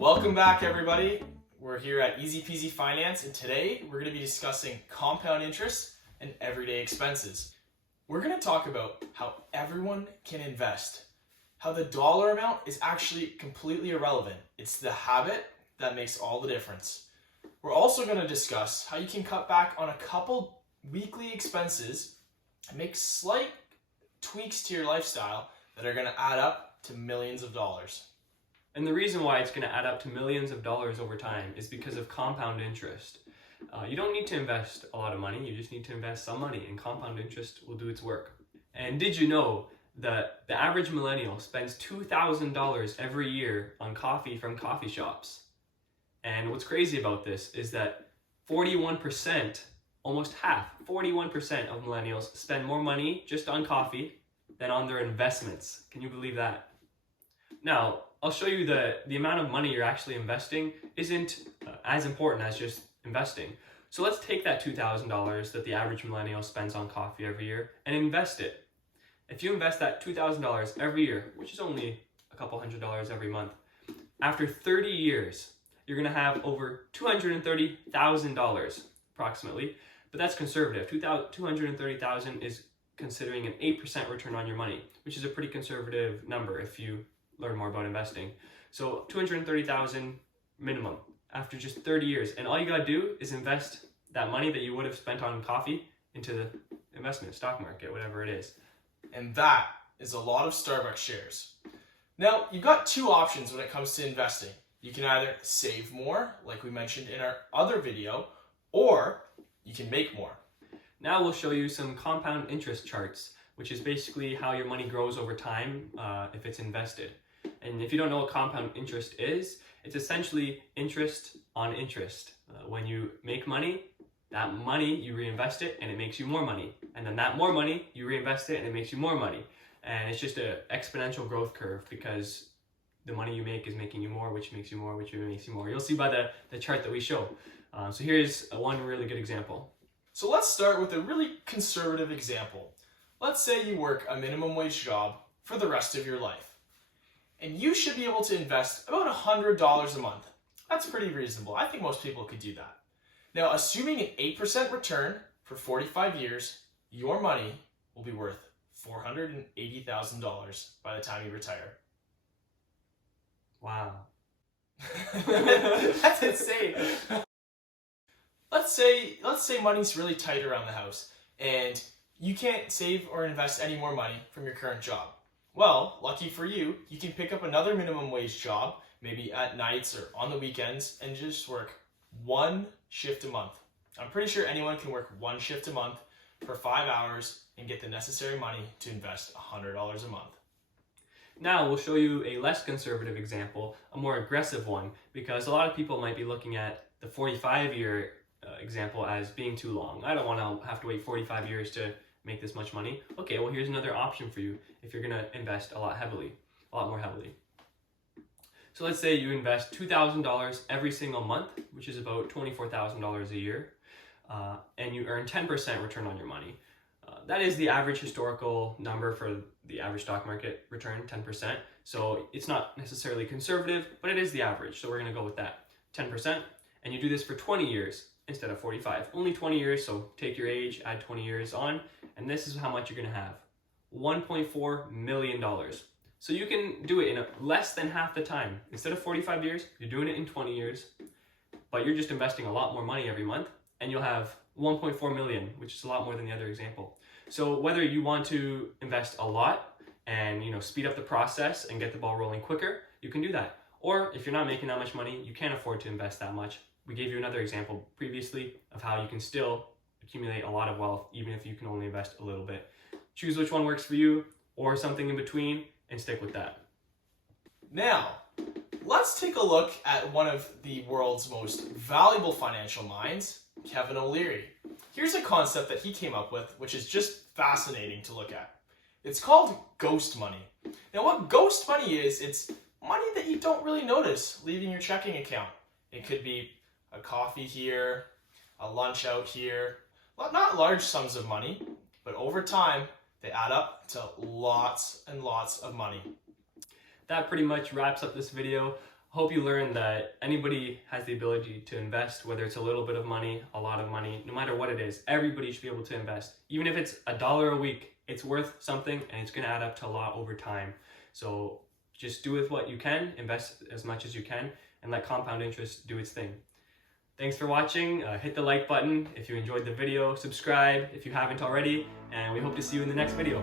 Welcome back, everybody. We're here at Easy Peasy Finance, and today we're going to be discussing compound interest and everyday expenses. We're going to talk about how everyone can invest, how the dollar amount is actually completely irrelevant. It's the habit that makes all the difference. We're also going to discuss how you can cut back on a couple weekly expenses and make slight tweaks to your lifestyle that are going to add up to millions of dollars. And the reason why it's going to add up to millions of dollars over time is because of compound interest. You don't need to invest a lot of money, you just need to invest some money, and compound interest will do its work. And did you know that the average millennial spends $2,000 every year on coffee from coffee shops? And what's crazy about this is that 41%, almost half, 41% of millennials spend more money just on coffee than on their investments. Can you believe that? Now, I'll show you the amount of money you're actually investing isn't as important as just investing. So let's take that $2,000 that the average millennial spends on coffee every year and invest it. If you invest that $2,000 every year, which is only a couple $100 every month, after 30 years, you're going to have over $230,000 approximately, but that's conservative. $230,000 is considering an 8% return on your money, which is a pretty conservative number if you learn more about investing. So $230,000 minimum after just 30 years. And all you gotta do is invest that money that you would have spent on coffee into the investment, stock market, whatever it is. And that is a lot of Starbucks shares. Now, you've got two options when it comes to investing. You can either save more, like we mentioned in our other video, or you can make more. Now we'll show you some compound interest charts, which is basically how your money grows over time if it's invested. And if you don't know what compound interest is, it's essentially interest on interest. When you make money, that money, you reinvest it and it makes you more money. And then that more money, you reinvest it and it makes you more money. And it's just an exponential growth curve because the money you make is making you more, which makes you more, which makes you more. You'll see by the chart that we show. So here's one really good example. So let's start with a really conservative example. Let's say you work a minimum wage job for the rest of your life. And you should be able to invest about $100 a month. That's pretty reasonable. I think most people could do that. Now, assuming an 8% return for 45 years, your money will be worth $480,000 by the time you retire. Wow. That's insane. Let's say money's really tight around the house and you can't save or invest any more money from your current job. Well, lucky for you, you can pick up another minimum wage job, maybe at nights or on the weekends, and just work one shift a month. I'm pretty sure anyone can work one shift a month for 5 hours and get the necessary money to invest $100 a month. Now we'll show you a less conservative example, a more aggressive one, because a lot of people might be looking at the 45-year example as being too long. I don't want to have to wait 45 years to make this much money. Okay, well here's another option for you if you're going to invest a lot more heavily. So let's say you invest $2,000 every single month, which is about $24,000 a year, and you earn 10% return on your money. That is the average historical number for the average stock market return, 10%. So it's not necessarily conservative, but it is the average. So we're going to go with that, 10%. And you do this for 20 years instead of 45. Only 20 years, so take your age, add 20 years on, and this is how much you're going to have. $1.4 million. So you can do it in less than half the time. Instead of 45 years, you're doing it in 20 years, but you're just investing a lot more money every month, and you'll have 1.4 million, which is a lot more than the other example. So whether you want to invest a lot and speed up the process and get the ball rolling quicker, you can do that. Or if you're not making that much money, you can't afford to invest that much. We gave you another example previously of how you can still accumulate a lot of wealth even if you can only invest a little bit. Choose which one works for you or something in between and stick with that. Now, let's take a look at one of the world's most valuable financial minds, Kevin O'Leary. Here's a concept that he came up with, which is just fascinating to look at. It's called ghost money. Now, what ghost money is, it's money that you don't really notice leaving your checking account. It could be a coffee here, a lunch out here. Not large sums of money, but over time, they add up to lots and lots of money. That pretty much wraps up this video. Hope you learned that anybody has the ability to invest, whether it's a little bit of money, a lot of money, no matter what it is. Everybody should be able to invest. Even if it's $1 a week, it's worth something and it's going to add up to a lot over time. So just do with what you can, invest as much as you can, and let compound interest do its thing. Thanks for watching. Hit the like button if you enjoyed the video, subscribe if you haven't already, and we hope to see you in the next video.